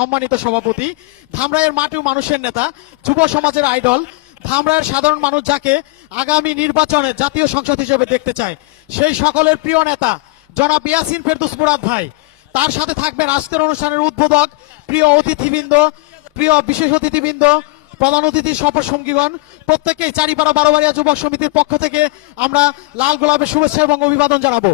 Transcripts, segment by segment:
সম্মানিত সভাপতি, ধামরাইয়ের মাটি ও মানুষের নেতা, যুব সমাজের আইডল, ধামরাইয়ের সাধারণ মানুষ যাকে আগামী নির্বাচনে জাতীয় সংসদ হিসেবে দেখতে চায়, সেই সকলের প্রিয় নেতা জনাব ইয়াসিন ফেরদৌস মুরাদ ভাই। তার সাথে থাকবেন আজকের অনুষ্ঠানের উদ্বোধক, প্রিয় অতিথিবৃন্দ, প্রিয় বিশেষ অতিথিবৃন্দ, প্রধান অতিথি সফর সঙ্গীগণ, প্রত্যেককেই চারিপাড়া বারোবাড়িয়া যুবক সমিতির পক্ষ থেকে আমরা লাল গোলাপের শুভেচ্ছা এবং অভিবাদন জানাবো।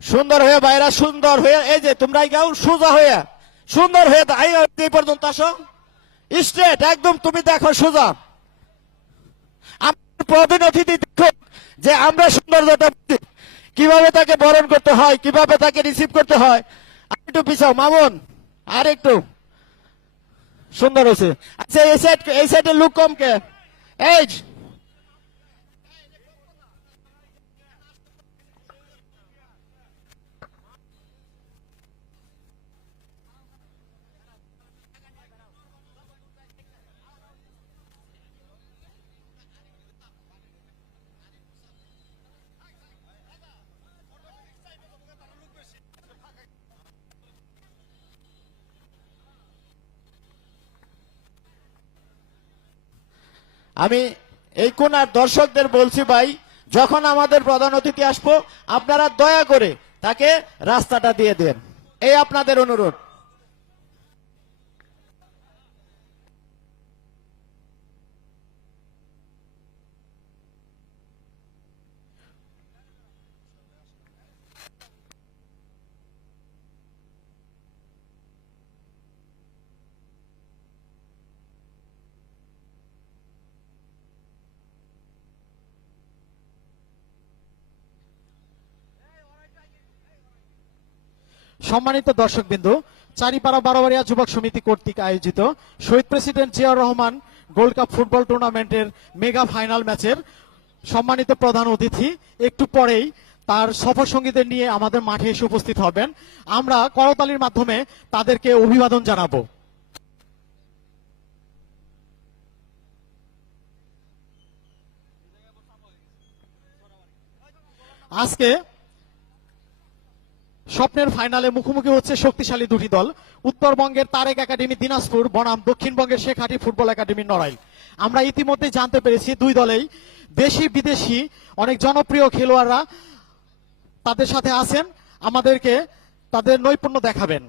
সুন্দর হয়ে বাইরা, সুন্দর হয়ে, এই যে তোমরা গাও সোজা হয়ে, সুন্দর হয়ে এই পর্যন্ত আসো, স্ট্রেট একদম, তুমি দেখো সোজা। প্রধান অতিথি দেখো যে আমরা সৌন্দর্যটা কিভাবে তাকে বরণ করতে হয়, কিভাবে তাকে রিসিভ করতে হয়। আর একটু পিছাও মামুন, আর একটু সুন্দর হয়েছে। আচ্ছা এই সাইডে লুক কমকে, এই আমি এই কোনার দর্শকদের বলছি ভাই, যখন আমাদের প্রধান অতিথি আসবো আপনারা দয়া করে তাকে রাস্তাটা দিয়ে দেন, এই আপনাদের অনুরোধ। সম্মানিত দর্শকবৃন্দ, চারিপাড়া বারোবাড়িয়া যুবক সমিতি কর্তৃক আয়োজিত শহীদ president Ziaur Rahman gold cup football টুর্নামেন্টের মেগা ফাইনাল ম্যাচের সম্মানিত প্রধান অতিথি একটু পরেই তার সফর সঙ্গীদের নিয়ে আমাদের মাঠে এসে উপস্থিত হবেন। আমরা করতালির মাধ্যমে তাদেরকে অভিবাদন জানাবো। আজকে স্বপ্নের ফাইনালে মুখোমুখি হচ্ছে শক্তিশালী দুটি দল, উত্তরবঙ্গের তারেক একাডেমি দিনাজপুর বনাম দক্ষিণবঙ্গের শেখাটি ফুটবল একাডেমি নড়াইল। আমরা ইতিমধ্যে জানতে পেরেছি দুই দলেই দেশি বিদেশি অনেক জনপ্রিয় খেলোয়াড়রা তাদের সাথে আছেন, আমাদেরকে তাদের নৈপুণ্য দেখাবেন।